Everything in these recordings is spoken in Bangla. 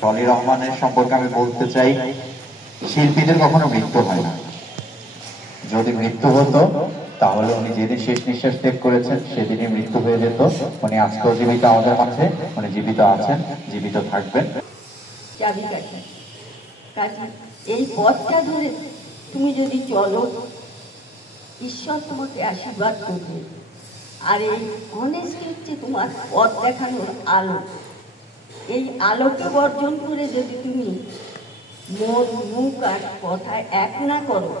সলি রহমানের সম্পর্কে আমি বলতে চাই, শিল্পীদের কখনো মৃত্যু হয় না। যদি মৃত্যু হতো তাহলে উনি যেদিন শেষ নিঃশ্বাস ত্যাগ করেছেন সেদিনই মৃত্যু হয়ে যেত। উনি আজকেও জীবিত আমাদের মাঝে, উনি জীবিত আছেন, জীবিত থাকবেন। এই পথটা ধরে তুমি যদি চলো, ঈশ্বর তোমাকে আশীর্বাদ করবে। আর এই অনেস্টি হচ্ছে তোমার পথ দেখানোর আলো। এই আলোকে বর্জন করে যদি তুমি মন, মুখ আর কথায় এক না করো,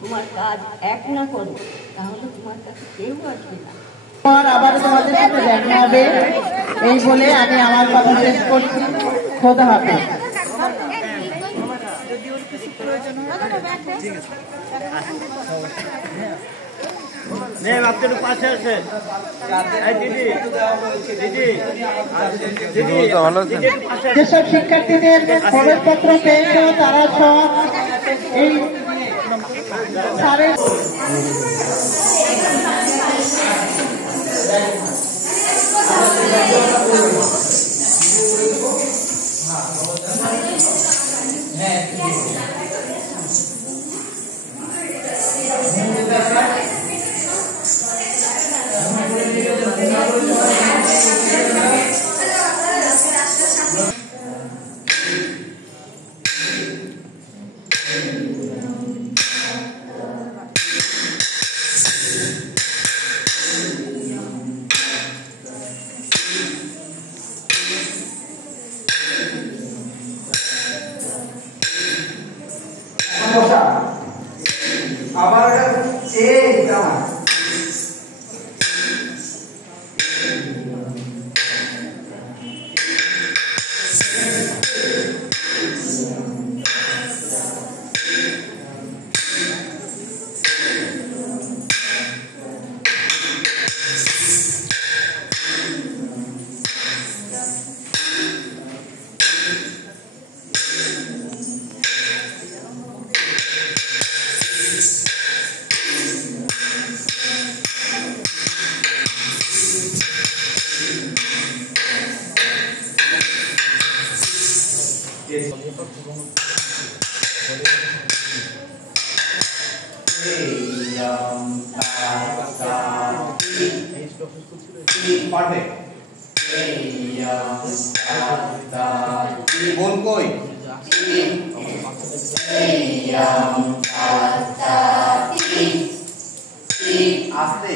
তোমার কাজ এক না করো, তাহলে তোমার কাছে কেউ আসবে না। আবার তোমাদের সাথে দেখা হবে এই বলে আমি আমার কথা শেষ করছি। খোদা হাফেজ। যেসব শিক্ষার্থীদের প্রবেশপত্র পেয়েছিল তারা সব এই স্যারের আবার এইটা बोल कोई आस्ते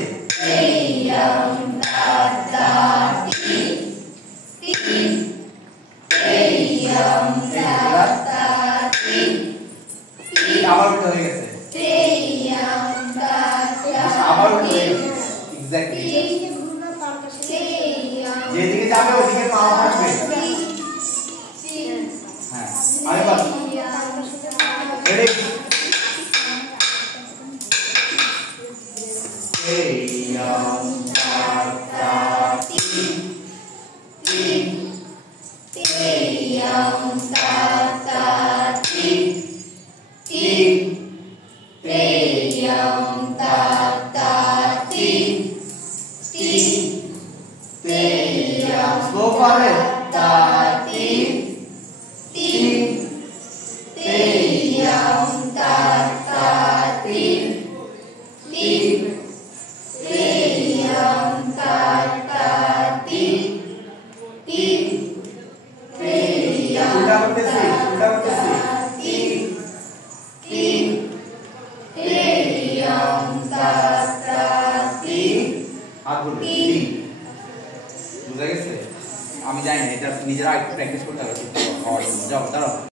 আবার উঠে হয়ে গেছে আবার উঠে হয়ে গেছে এক্স্যাক্টলি যেদিকে যাবে ওদিকে পা আসবে হ্যাঁ আরেকবার রেডি Slow forward. বুঝা গেছে? আমি জানি না, এটা নিজেরা একটু প্র্যাকটিস করতে হবে। যাও দাঁড়াও।